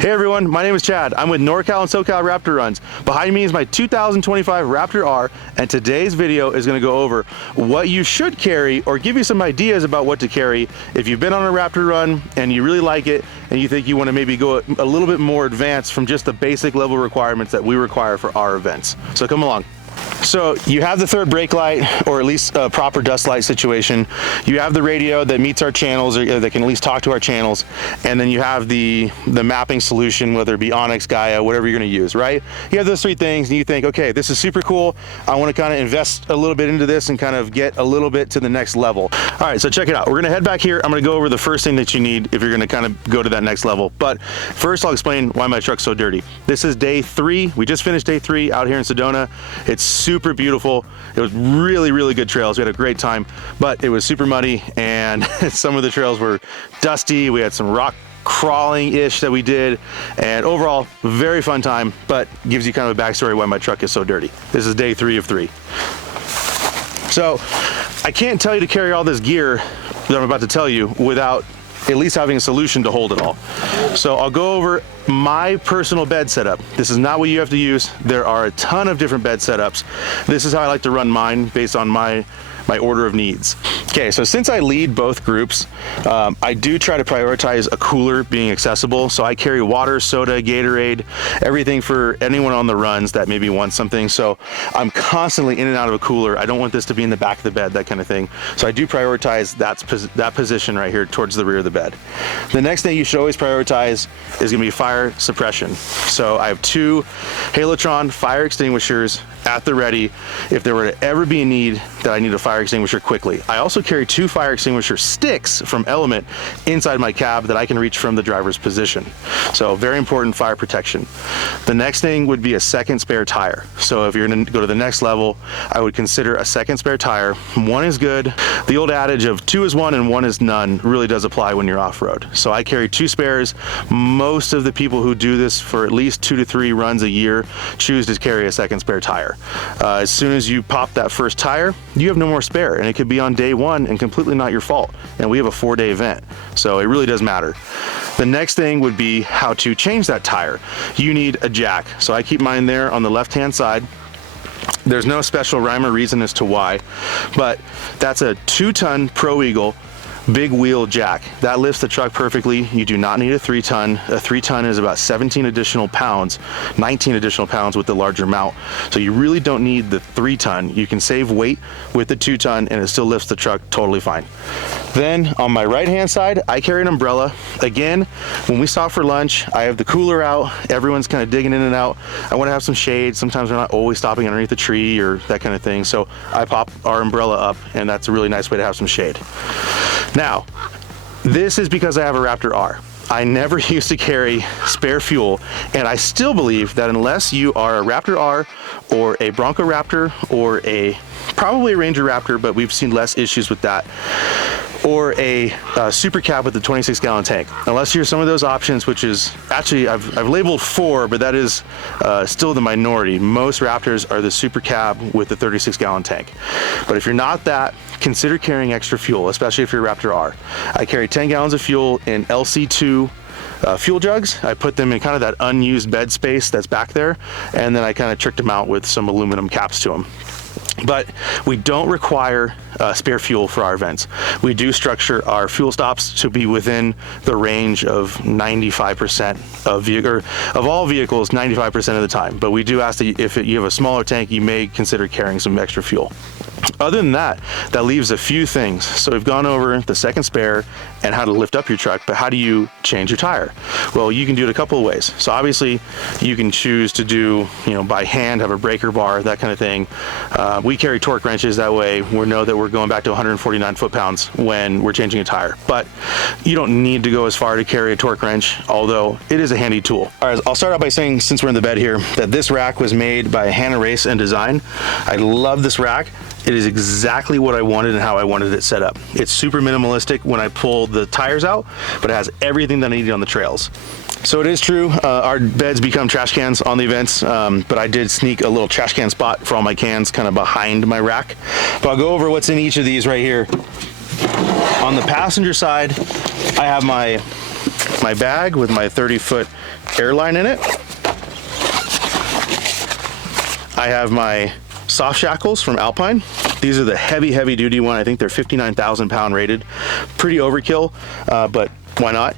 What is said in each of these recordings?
Hey everyone, my name is Chad. I'm with NorCal SoCal Raptor runs. Behind me is my 2025 Raptor R, and today's video is going to go over what you should carry or give you some ideas about what to carry if you've been on a Raptor run and you really like it and you think you want to maybe go a little bit more advanced from just the basic level requirements that we require for our events. So come along. So you have the third brake light, or at least a proper dust light situation. You have the radio that meets our channels, or that can at least talk to our channels. And then you have the mapping solution, whether it be Onyx, Gaia, whatever you're gonna use, right? You have those three things and you think, okay, this is super cool. I wanna kind of invest a little bit into this and kind of get a little bit to the next level. All right, so check it out. We're gonna head back here. I'm gonna go over the first thing that you need if you're gonna kind of go to that next level. But first I'll explain why my truck's so dirty. This is day 3. We just finished day 3 out here in Sedona. It's super beautiful. It was really good trails. We had a great time, but it was super muddy and some of the trails were dusty. We had some rock crawling-ish that we did, and overall very fun time, but gives you kind of a backstory why my truck is so dirty. This is day 3 of 3. So I can't tell you to carry all this gear that I'm about to tell you without at least having a solution to hold it all. So I'll go over my personal bed setup. This is not what you have to use. There are a ton of different bed setups. This is how I like to run mine based on my order of needs. Okay, so since I lead both groups, I do try to prioritize a cooler being accessible. So I carry water, soda, Gatorade, everything for anyone on the runs that maybe wants something. So I'm constantly in and out of a cooler. I don't want this to be in the back of the bed, that kind of thing. So I do prioritize that position right here towards the rear of the bed. The next thing you should always prioritize is gonna be fire suppression. So I have 2 Halotron fire extinguishers at the ready if there were to ever be a need that I need a fire extinguisher quickly. I also carry 2 fire extinguisher sticks from Element inside my cab that I can reach from the driver's position. So very important fire protection. The next thing would be a second spare tire. So if you're gonna go to the next level, I would consider a second spare tire. 1 is good. The old adage of 2 is 1 and 1 is none really does apply when you're off-road. So I carry 2 spares. Most of the people who do this for at least 2 to 3 runs a year choose to carry a second spare tire. As soon as you pop that first tire, you have no more spare, and it could be on day 1 and completely not your fault. And we have a 4-day event, so it really does matter. The next thing would be how to change that tire. You need a jack. So I keep mine there on the left-hand side. There's no special rhyme or reason as to why, but that's a 2-ton Pro Eagle big wheel jack that lifts the truck perfectly. You do not need a 3-ton. A 3-ton is about 17 additional pounds, 19 additional pounds with the larger mount. So you really don't need the 3-ton. You can save weight with the 2-ton and it still lifts the truck totally fine. Then on my right hand side, I carry an umbrella. Again, when we stop for lunch, I have the cooler out. Everyone's kind of digging in and out. I want to have some shade. Sometimes we're not always stopping underneath a tree or that kind of thing. So I pop our umbrella up, and that's a really nice way to have some shade. Now, this is because I have a Raptor R. I never used to carry spare fuel, and I still believe that unless you are a Raptor R or a Bronco Raptor or probably a Ranger Raptor, but we've seen less issues with that, or a super cab with a 26-gallon tank. Unless you're some of those options, which is actually, I've labeled 4, but that is still the minority. Most Raptors are the super cab with the 36-gallon tank. But if you're not that, consider carrying extra fuel, especially if you're a Raptor R. I carry 10 gallons of fuel in LC2 fuel jugs. I put them in kind of that unused bed space that's back there, and then I kind of tricked them out with some aluminum caps to them. But we don't require spare fuel for our events. We do structure our fuel stops to be within the range of 95% of all vehicles, 95% of the time. But we do ask that if you have a smaller tank, you may consider carrying some extra fuel. Other than that, that leaves a few things. So we've gone over the second spare and how to lift up your truck, but how do you change your tire? Well, you can do it a couple of ways. So obviously you can choose to do, by hand, have a breaker bar, that kind of thing. We carry torque wrenches, that way we know that we're going back to 149 foot-pounds when we're changing a tire. But you don't need to go as far to carry a torque wrench, although it is a handy tool. All right, I'll start out by saying, since we're in the bed here, that this rack was made by Hannah Race and Design. I love this rack. It is exactly what I wanted and how I wanted it set up. It's super minimalistic when I pull the tires out, but it has everything that I needed on the trails. So it is true, our beds become trash cans on the events, but I did sneak a little trash can spot for all my cans kind of behind my rack. But I'll go over what's in each of these right here. On the passenger side, I have my bag with my 30-foot airline in it. I have my soft shackles from Alpine. These are the heavy duty one. I think they're 59,000 pound rated. Pretty overkill, but why not?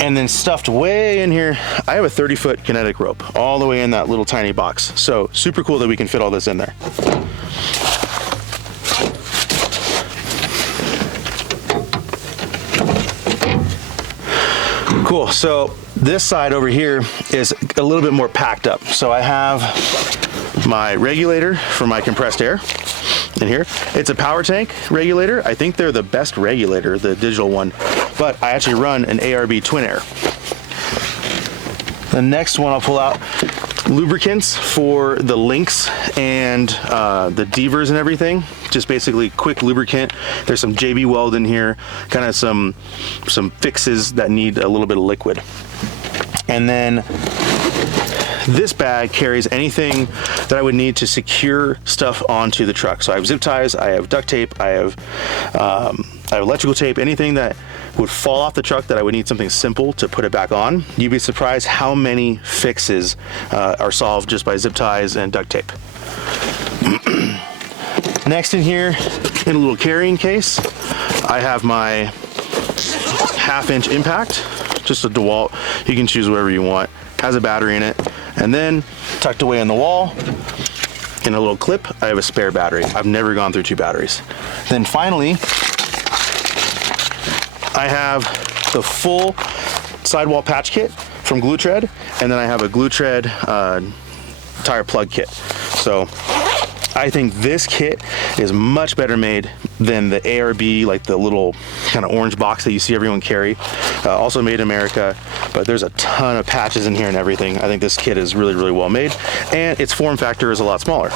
And then stuffed way in here, I have a 30-foot kinetic rope all the way in that little tiny box. So super cool that we can fit all this in there. Cool, so this side over here is a little bit more packed up. So I have my regulator for my compressed air in here. It's a power tank regulator. I think they're the best regulator, the digital one, but I actually run an ARB twin air. The next one I'll pull out, lubricants for the links and the devers and everything. Just basically quick lubricant. There's some JB Weld in here, kind of some fixes that need a little bit of liquid. And then this bag carries anything that I would need to secure stuff onto the truck. So I have zip ties, I have duct tape, I have electrical tape, anything that would fall off the truck that I would need something simple to put it back on. You'd be surprised how many fixes are solved just by zip ties and duct tape. Next in here, in a little carrying case, I have my 1/2-inch impact, just a DeWalt. You can choose whatever you want. Has a battery in it. And then tucked away in the wall, in a little clip, I have a spare battery. I've never gone through 2 batteries. Then finally, I have the full sidewall patch kit from Glue Tread, and then I have a Glue Tread tire plug kit. So I think this kit is much better made than the ARB, like the little kind of orange box that you see everyone carry. Also made in America, but there's a ton of patches in here and everything. I think this kit is really well made, and its form factor is a lot smaller.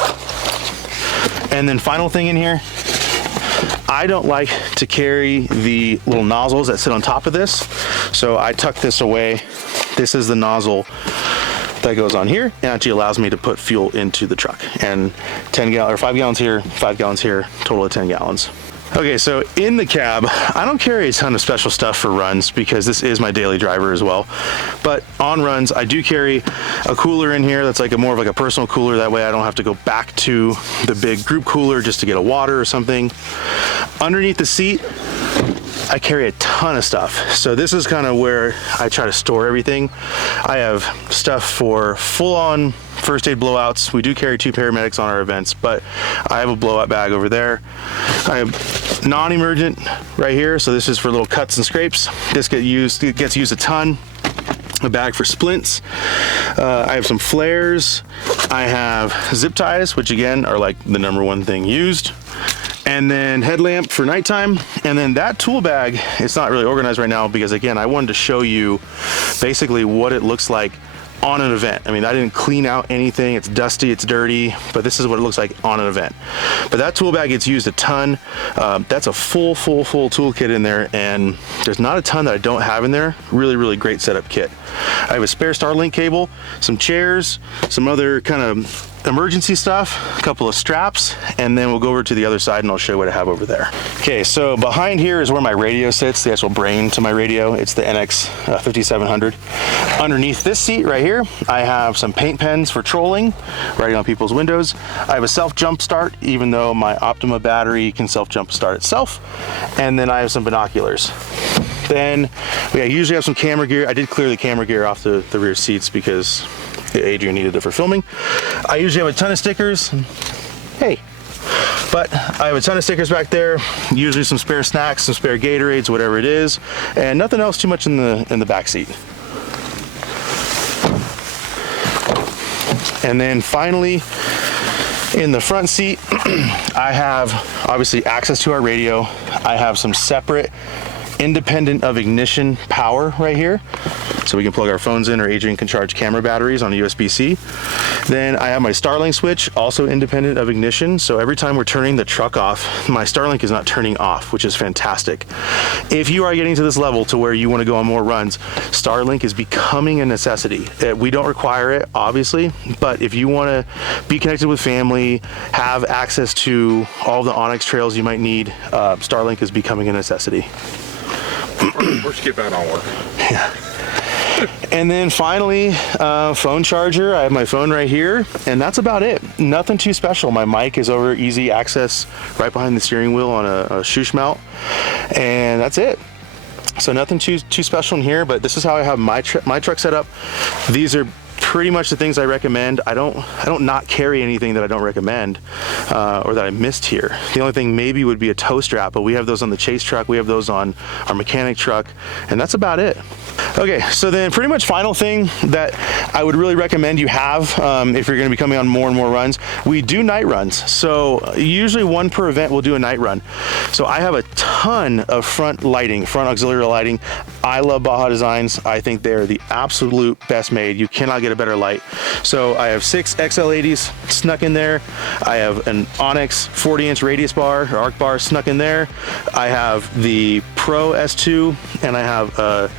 And then final thing in here, I don't like to carry the little nozzles that sit on top of this, so I tuck this away. This is the nozzle that goes on here and actually allows me to put fuel into the truck. And 5 gallons here, 5 gallons here, total of 10 gallons. Okay, so in the cab, I don't carry a ton of special stuff for runs because this is my daily driver as well. But on runs, I do carry a cooler in here that's like more of like a personal cooler. That way I don't have to go back to the big group cooler just to get a water or something. Underneath the seat, I carry a ton of stuff. So this is kind of where I try to store everything. I have stuff for full-on first aid blowouts. We do carry 2 paramedics on our events, but I have a blowout bag over there. I have non-emergent right here. So this is for little cuts and scrapes. This gets used a ton. A bag for splints. I have some flares. I have zip ties, which again are like the #1 thing used. And then headlamp for nighttime. And then that tool bag, it's not really organized right now because again, I wanted to show you basically what it looks like on an event. I mean, I didn't clean out anything. It's dusty, it's dirty, but this is what it looks like on an event. But that tool bag gets used a ton. That's a full toolkit in there, and there's not a ton that I don't have in there. Really great setup kit. I have a spare Starlink cable, some chairs, some other kind of emergency stuff, a couple of straps, and then we'll go over to the other side and I'll show you what I have over there. Okay, so behind here is where my radio sits, the actual brain to my radio. It's the NX 5700. Underneath this seat right here, I have some paint pens for trolling, writing on people's windows. I have a self jump start, even though my Optima battery can self jump start itself. And then I have some binoculars. Then I usually have some camera gear. I did clear the camera gear off the rear seats because Adrian needed it for filming. I usually have a ton of stickers. Hey. But I have a ton of stickers back there, usually some spare snacks, some spare Gatorades, whatever it is, and nothing else too much in the back seat. And then finally, in the front seat, I have obviously access to our radio. I have some separate independent of ignition power right here, so we can plug our phones in, or Adrian can charge camera batteries on a USB-C. Then I have my Starlink switch, also independent of ignition, so every time we're turning the truck off, my Starlink is not turning off, which is fantastic. If you are getting to this level to where you want to go on more runs, Starlink is becoming a necessity. We don't require it, obviously, but if you want to be connected with family, have access to all the Onyx trails you might need, Starlink is becoming a necessity. Where's skip out on work? Yeah. And then finally, phone charger. I have my phone right here, and that's about it. Nothing too special. My mic is over easy access right behind the steering wheel on a shoosh mount, and that's it. So nothing too special in here, but this is how I have my truck set up. These are pretty much the things I recommend. I don't not carry anything that I don't recommend or that I missed here. The only thing maybe would be a tow strap, but we have those on the chase truck, we have those on our mechanic truck, and that's about it. Okay, so then pretty much final thing that I would really recommend you have if you're going to be coming on more and more runs, we do night runs. So usually one per event we'll do a night run. So I have a ton of front auxiliary lighting. I love Baja Designs. I think they're the absolute best made. You cannot get a better light. So I have 6 XL80s snuck in there. I have an Onyx 40-inch radius bar or arc bar snuck in there. I have the Pro S2, and I have a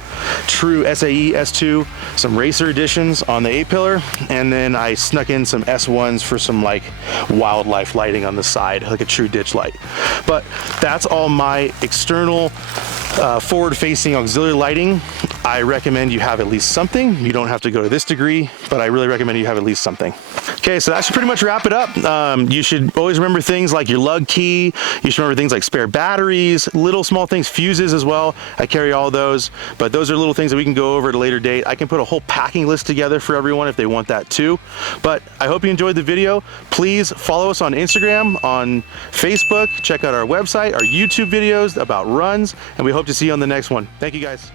true SAE S2, some racer editions on the 8-pillar, and then I snuck in some S1s for some like wildlife lighting on the side, like a true ditch light. But that's all my external forward-facing auxiliary lighting. I recommend you have at least something. You don't have to go to this degree, but I really recommend you have at least something. Okay, so that should pretty much wrap it up. You should always remember things like your lug key. You should remember things like spare batteries, little small things, fuses as well. I carry all those, but those are little things that we can go over at a later date. I can put a whole packing list together for everyone if they want that too. But I hope you enjoyed the video. Please follow us on Instagram, on Facebook, check out our website, our YouTube videos about runs, and we hope to see you on the next one. Thank you guys.